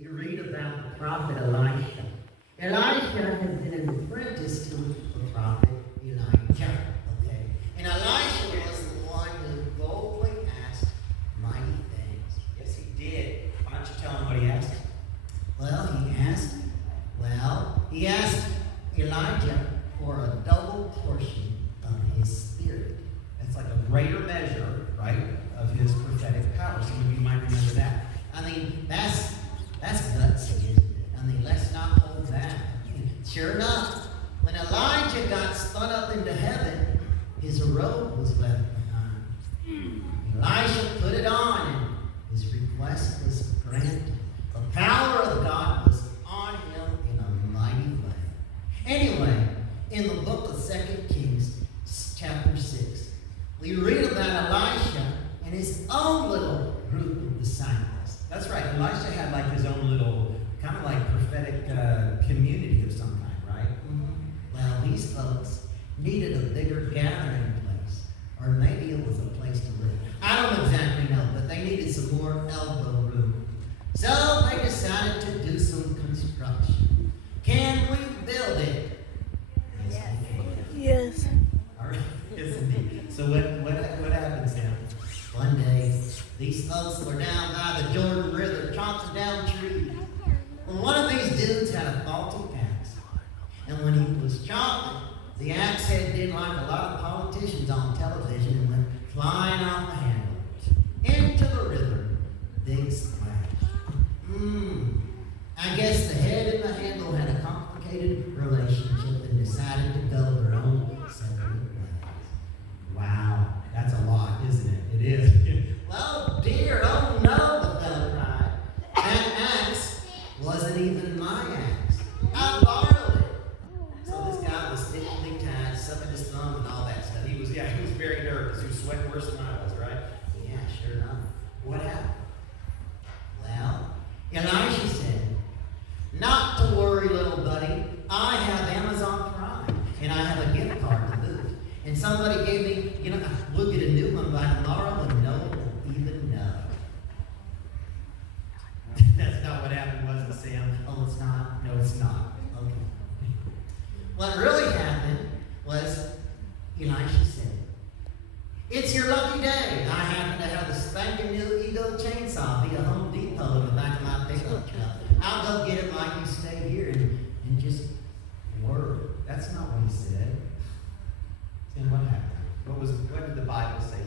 we read about the prophet Elisha. Elisha has been an apprentice to the prophet Elijah. Okay? And Elisha was the one who boldly asked mighty things. Yes, he did. Why don't you tell him what he asked? He asked Elijah for a double portion of his spirit. That's like a greater measure, right, of his prophetic power. Some of you might remember that. I mean, that's gutsy, isn't it? I mean, let's not hold back. Sure enough, when Elijah got spun up into heaven, his robe was left behind. Elisha put it on, and his request was granted. The power of God was on him in a mighty way. Anyway, in the book of 2 Kings, chapter 6, we read about Elisha and his own little group of disciples. That's right. Elisha had like his own little, kind of like prophetic community of some kind, right? Well, these folks needed a bigger gathering place, or maybe it was a place to live. I don't exactly know, but they needed some more elbow room. So they decided to do some construction. Can we build it? Yes. All right. Yes, indeed. So what happens now? One day, these folks were down by the Jordan River chopping down trees. Well, one of these dudes had a faulty axe. And when he was chopping, the axe head did like a lot of politicians on television and went flying off the handle into the river. Big splash. I guess the head and the handle had a complicated relationship and decided to go their own separate ways. Wow, that's a lot, isn't it? It is. Well, dear, oh no, the fellow cried. That axe wasn't even my axe. I borrowed it. So this guy was thickly tied, sucking his thumb and all that stuff. He was very nervous. He was sweating worse than I was, right? Yeah, sure enough. What happened? Well, Elisha said, not to worry, little buddy. I have Amazon Prime, and I have a gift card to boot. And somebody gave me, we'll get a new one by tomorrow, and no one will even know. That's not what happened, was it, Sam? Oh, it's not? No, it's not. Okay. What really happened was Elisha said, it's your lucky day. I happen to have a spanking new Ego chainsaw via Home Depot in the back of my pickup truck. I'll go get it while you stay here and just work. That's not what he said. Sam, what happened? What did the Bible say